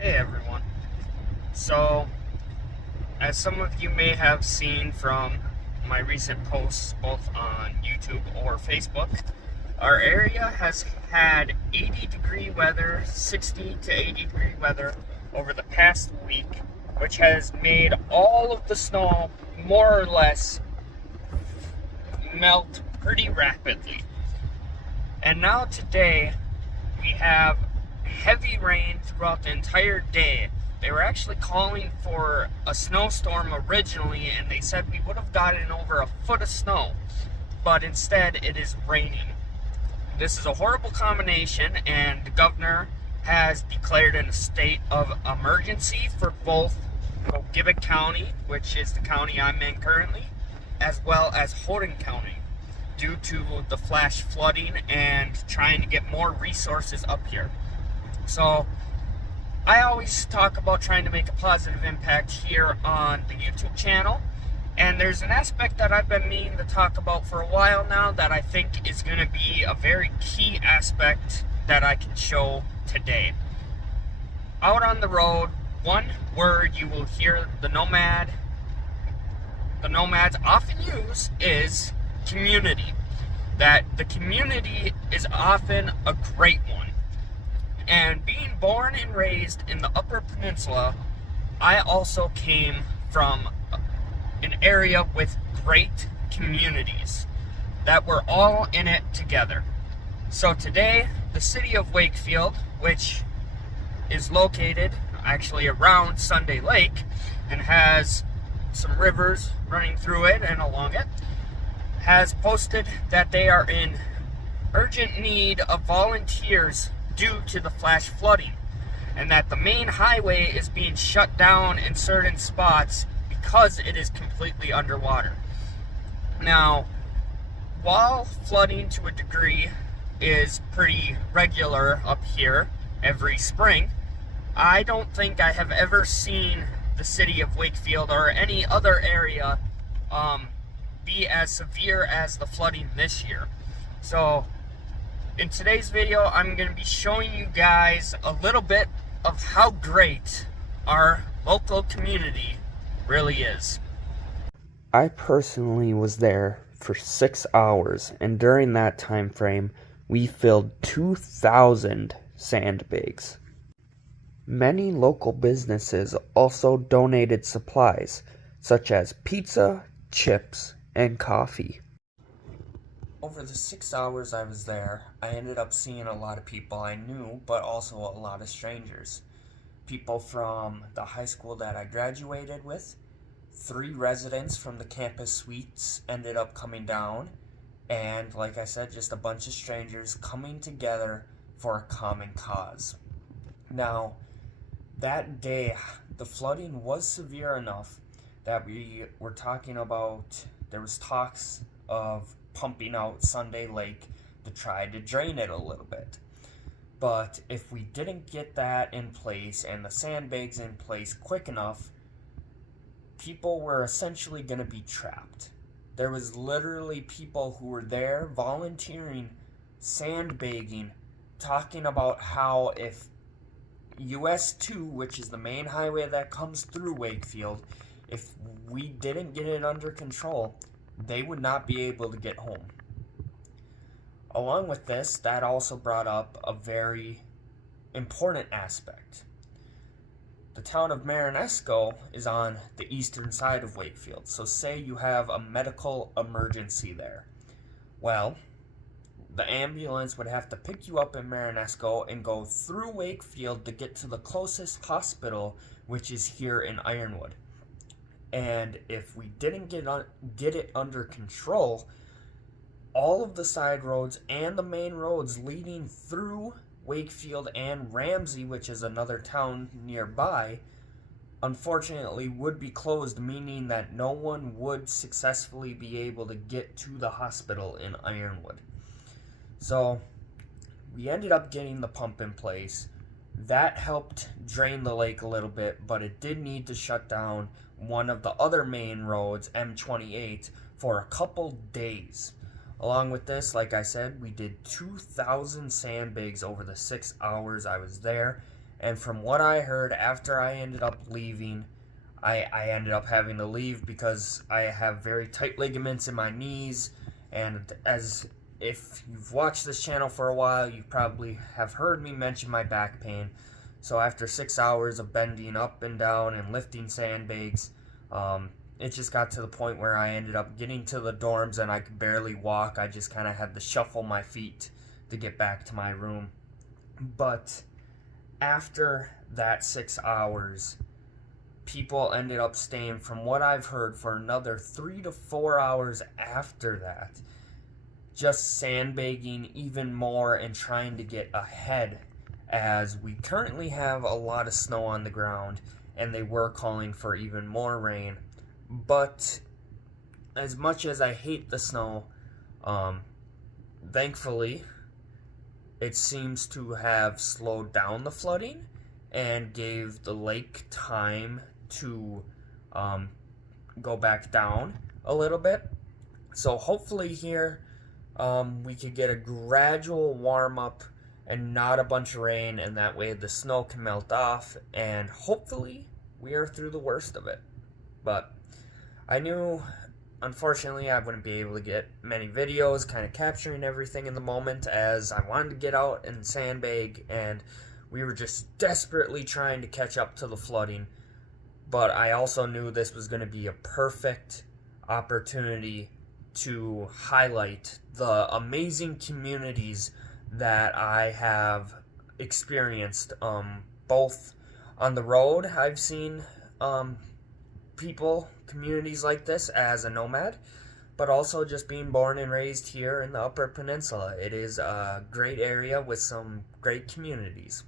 Hey everyone. So, as some of you may have seen from my recent posts both on YouTube or Facebook, our area has had 80-degree weather, 60 to 80-degree weather over the past week, which has made all of the snow more or less melt pretty rapidly. And now today, we have heavy rain throughout the entire day. They were actually calling for a snowstorm originally, and they said we would have gotten over a foot of snow, but instead it is raining. This is a horrible combination, and the governor has declared a state of emergency for both Gibbet County, which is the county I'm in currently, as well as Houghton County, due to the flash flooding and trying to get more resources up here. So I always talk about trying to make a positive impact here on the YouTube channel, and there's an aspect that I've been meaning to talk about for a while now that I think is going to be a very key aspect that I can show today. Out on the road, one word you will hear the nomads often use is community. That the community is often a great one. And being born and raised in the Upper Peninsula, I also came from an area with great communities that were all in it together. So today, the city of Wakefield, which is located actually around Sunday Lake and has some rivers running through it and along it, has posted that they are in urgent need of volunteers due to the flash flooding, and that the main highway is being shut down in certain spots because it is completely underwater. Now, while flooding to a degree is pretty regular up here every spring, I don't think I have ever seen the city of Wakefield or any other area be as severe as the flooding this year. So in today's video, I'm going to be showing you guys a little bit of how great our local community really is. I personally was there for 6 hours, and during that time frame, we filled 2,000 sandbags. Many local businesses also donated supplies, such as pizza, chips, and coffee. Over the 6 hours I was there, I ended up seeing a lot of people I knew, but also a lot of strangers. People from the high school that I graduated with, 3 residents from the campus suites ended up coming down, and like I said, just a bunch of strangers coming together for a common cause. Now, that day, the flooding was severe enough that we were talking about, there was talks of pumping out Sunday Lake to try to drain it a little bit. But if we didn't get that in place and the sandbags in place quick enough, people were essentially going to be trapped. There was literally people who were there volunteering, sandbagging, talking about how if US 2, which is the main highway that comes through Wakefield, if we didn't get it under control, they would not be able to get home. Along with this, that also brought up a very important aspect. The town of Marinesco is on the eastern side of Wakefield, so say you have a medical emergency there. Well, the ambulance would have to pick you up in Marinesco and go through Wakefield to get to the closest hospital, which is here in Ironwood. And if we didn't get it under control, all of the side roads and the main roads leading through Wakefield and Ramsey, which is another town nearby, unfortunately would be closed, meaning that no one would successfully be able to get to the hospital in Ironwood. So we ended up getting the pump in place. That helped drain the lake a little bit, but it did need to shut down one of the other main roads, M28, for a couple days. Along with this, like I said, we did 2,000 sandbags over the 6 hours I was there, And from what I heard, after I ended up leaving, I ended up having to leave because I have very tight ligaments in my knees, and as if you've watched this channel for a while, you probably have heard me mention my back pain. So after 6 hours of bending up and down and lifting sandbags, it just got to the point where I ended up getting to the dorms and I could barely walk. I just kind of had to shuffle my feet to get back to my room. But after that 6 hours, people ended up staying, from what I've heard, for another 3 to 4 hours after that, just sandbagging even more and trying to get ahead, as we currently have a lot of snow on the ground and they were calling for even more rain. But as much as I hate the snow, thankfully it seems to have slowed down the flooding and gave the lake time to go back down a little bit. So hopefully here we could get a gradual warm up and not a bunch of rain, and that way the snow can melt off and hopefully we are through the worst of it. But I knew, unfortunately, I wouldn't be able to get many videos kind of capturing everything in the moment, as I wanted to get out and sandbag, and we were just desperately trying to catch up to the flooding. But I also knew this was going to be a perfect opportunity to highlight the amazing communities that I have experienced, both on the road. I've seen communities like this as a nomad, but also just being born and raised here in the Upper Peninsula. It is a great area with some great communities.